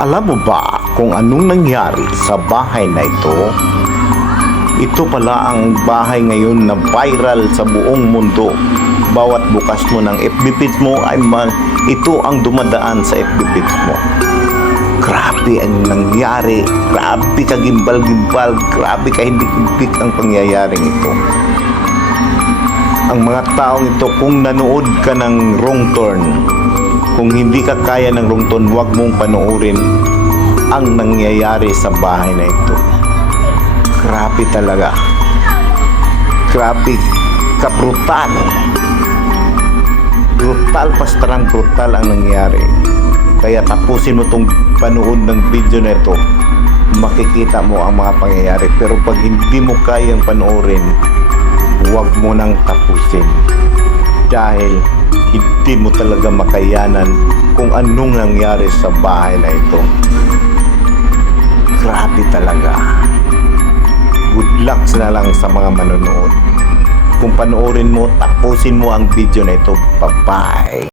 Alam mo ba kung anong nangyari sa bahay na ito? Ito pala ang bahay ngayon na viral sa buong mundo. Bawat bukas mo ng FB page mo ay ito ang dumadaan sa FB page mo. Grabe ang nangyari. Grabe ka gimbal-gimbal. Grabe ka hindi-himpik ang pangyayaring ito. Ang mga taong ito, kung nanood ka ng wrong turn, kung hindi ka kaya ng wrong turn, huwag mong panoorin ang nangyayari sa bahay na ito. Grabe talaga. Grabe ka-brutal. Brutal, pastrang brutal ang nangyari. Kaya tapusin mo itong panood ng video na ito. Makikita mo ang mga pangyayari. Pero pag hindi mo kayang panoorin, huwag mo nang tapusin. Dahil hindi mo talaga makayanan kung anong nangyari sa bahay na ito. Grabe talaga. Good luck na lang sa mga manonood. Kung panoorin mo, tapusin mo ang video na ito. Bye-bye.